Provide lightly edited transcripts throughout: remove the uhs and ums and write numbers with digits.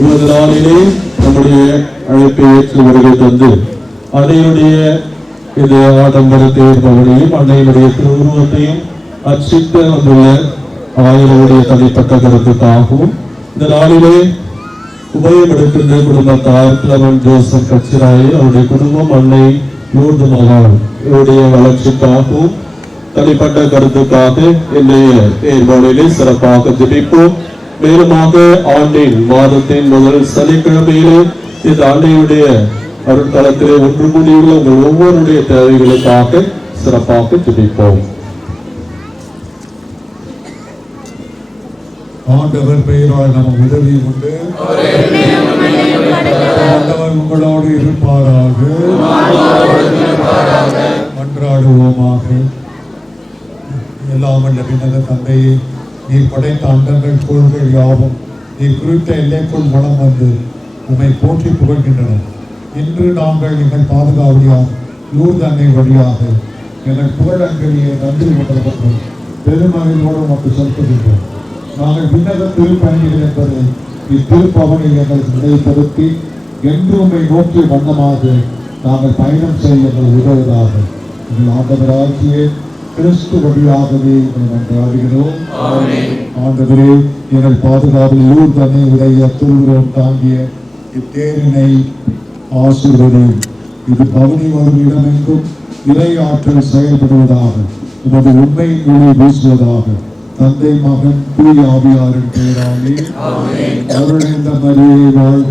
இந்த நாளிலே நம்முடைய அழைப்பை ஏற்று வருகை தந்து அன்னையுடைய இந்த ஆடம்பரத்தை ஏற்பவரையும் அன்னையினுடைய திருவுருவத்தையும் அச்சிட்டு வந்துள்ள ஆயிரவுடைய தனிப்பட்ட கருத்துக்காகவும் இந்த நாளிலே உபயோகப்படுகின்ற குடும்பத்தார் கிளவன் ஜோசப் கச்சிராயை அவருடைய குடும்பம் அன்னை லூர்து மகாள் இவருடைய வளர்ச்சிக்காகவும் தனிப்பட்ட கருத்துக்காக இன்றைய ஏற்பாடிலே சிறப்பாக ஜெபிப்போம். மேலுமாக ஆண்டின் மாதத்தின் முதல் சனிக்கிழமையிலே இந்த ஆண்டையுடைய அருட்தலத்திலே ஒன்று கூடியுள்ள உங்கள் ஒவ்வொருடைய தேவைகளுக்காக சிறப்பாக ஜெபிப்போம். ஆண்டவர் பெயரால் நமக்கு உதவி உண்டு. ஆண்டவர் உங்களோடு இருப்பாராக. மன்றாடுவோமாக. எல்லாம் வல்ல பின்னத தந்தையே, நீர் படைத்த அண்டங்கள் கோள்கள் யாவும் நீர் குறித்த எல்லைக்குள் வளம் வந்து உம்மை போற்றி புகழ்கின்றன. இன்று நாங்கள் எங்கள் பாதுகாவலியாக லூர்து அன்னை வழியாக எங்கள் புகழ் அஞ்சலியை நன்றி கொண்டவர்கள் பெருமகிழ்வோடு நமக்கு செலுத்துகின்றோம். நாங்கள் விண்ணக திருப்பயணிகள் என்பதை இத்திருப்பவனில் எங்களுக்கு நிலைப்படுத்தி என்று உண்மை நோக்கிய வண்ணமாக நாங்கள் பயணம் செய்ய எங்கள் உதவுவதாக எங்கள் ஆண்டவராகிய கிறிஸ்து வழியாகவே நன்றாடுகிறோம். ஆண்டவரே, எங்கள் பாதுகாவலில் லூர்து அன்னை உடைய திருவுருவம் தாங்கிய இத்தேரினை ஆசீர்வதியும். இது பவனி வரும் இடமெங்கும் இறை ஆற்றல் செயல்படுவதாக, உமது உண்மை ஒளி வீசுவதாக. தந்தை மகன் தூய ஆவியாரின் பெயராலே அருள்ந்த மரியே வாழ்க.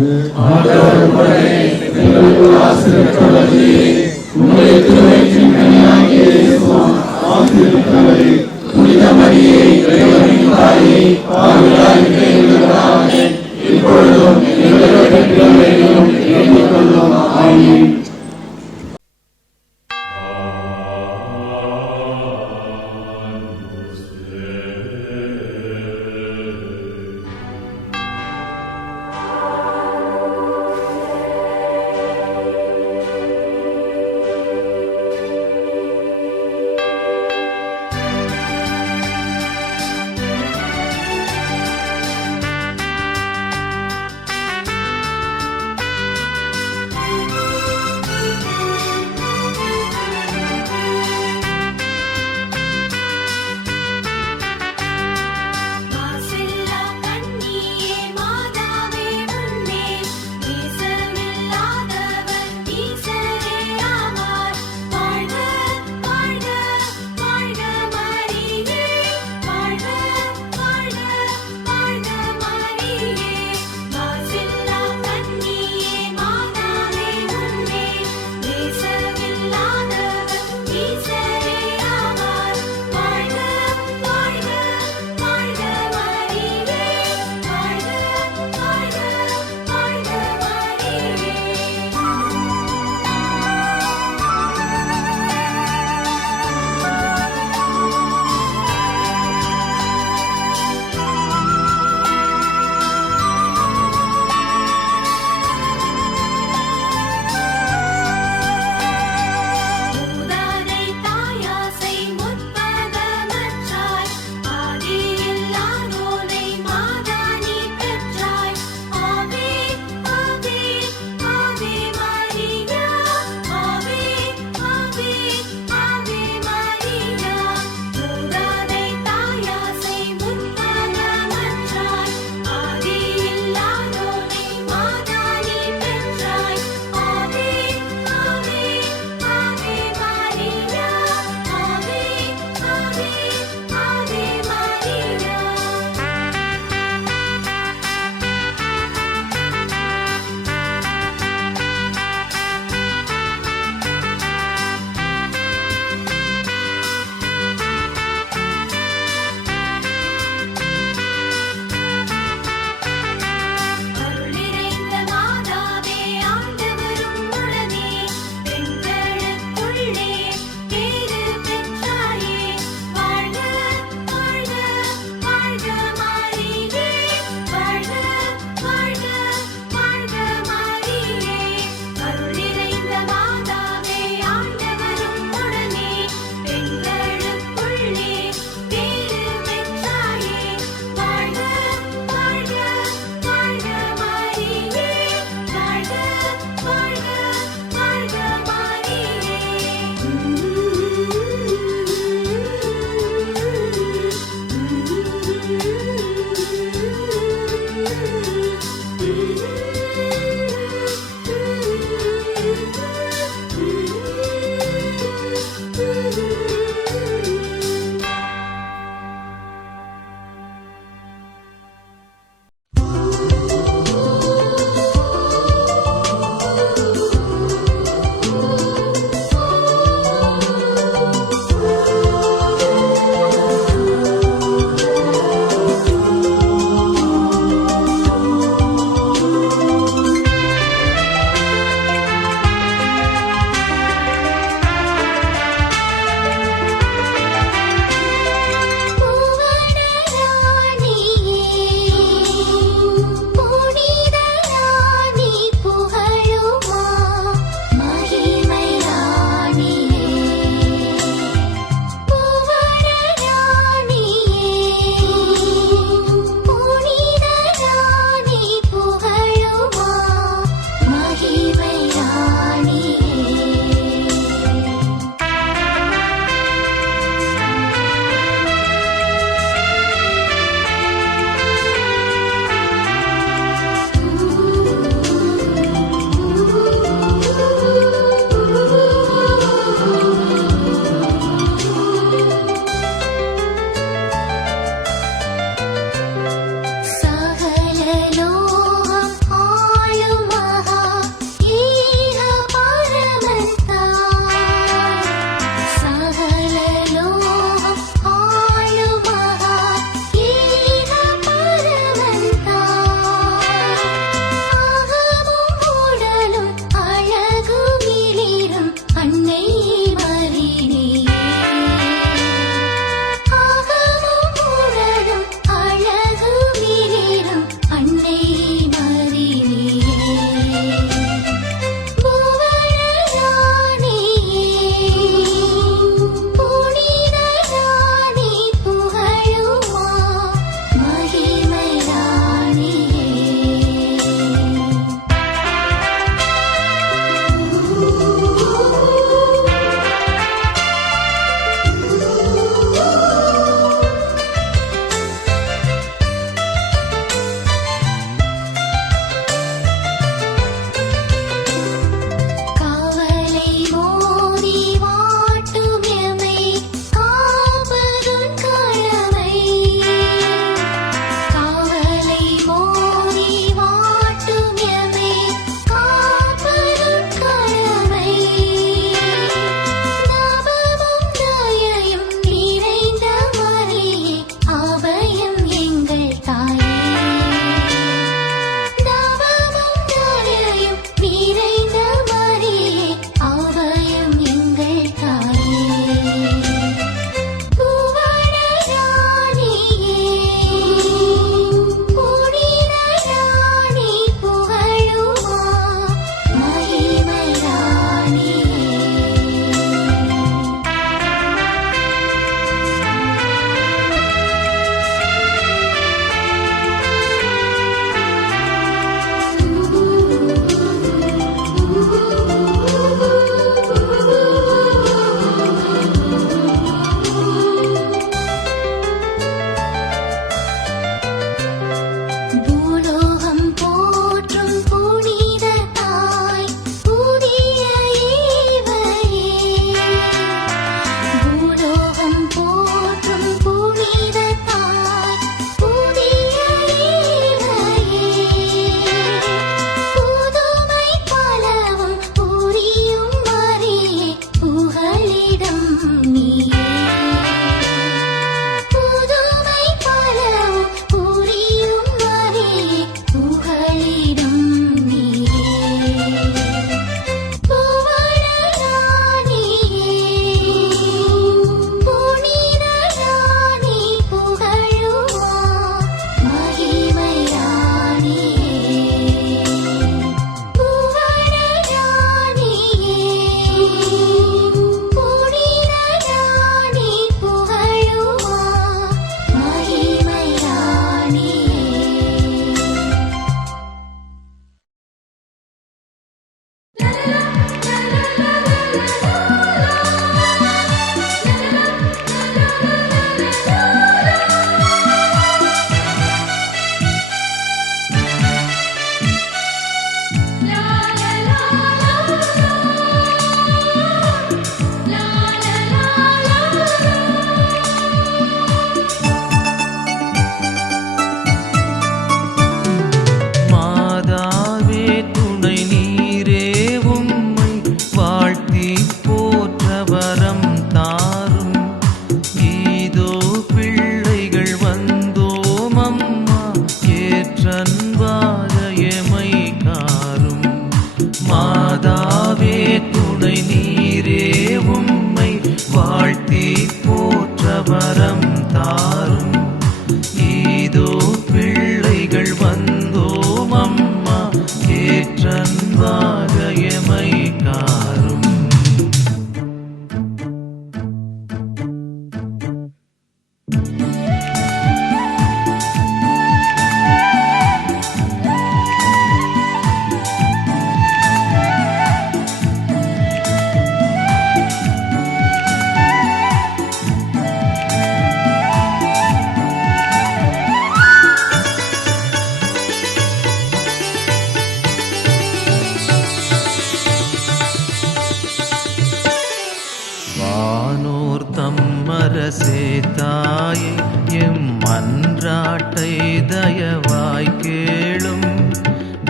மன்றாட்டை தயவாய் கேளும்.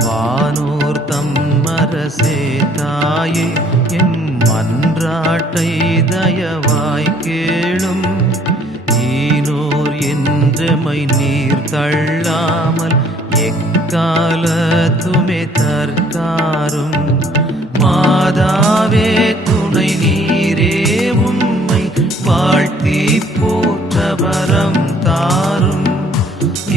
வானோர் தம் அரசே தாயே எம் மன்றாட்டை தயவாய் கேளும். ஈனோர் என்றமை நீர் தள்ளாமல் எக்காலத்துமே தற்காரும். மாதாவே துணை நீரே உம்மை வாழ்த்தி போற்ற வரம் தாரும்.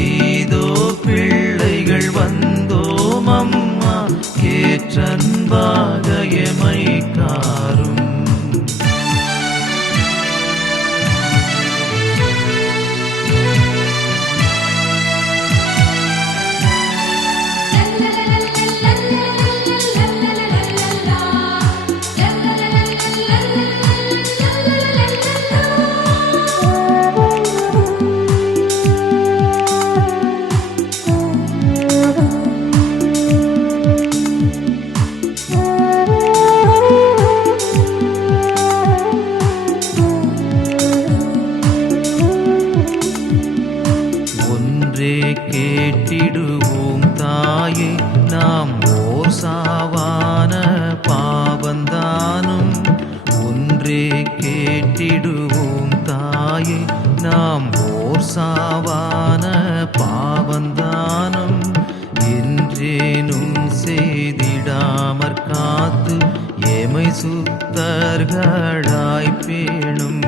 இதோ பிள்ளைகள் வந்தோம் அம்மா கேற்றன்பாக எமை காரும். கேட்டிடுவோம் தாயே நாம் ஓர் சாவான பாவந்தானும். ஒன்றே கேட்டிடுவோம் தாயே நாம் ஓர் சாவான பாவந்தானும். என்றேனும் செய்திடாமற் காத்து எமை சுத்தர்களாய் பேணும்.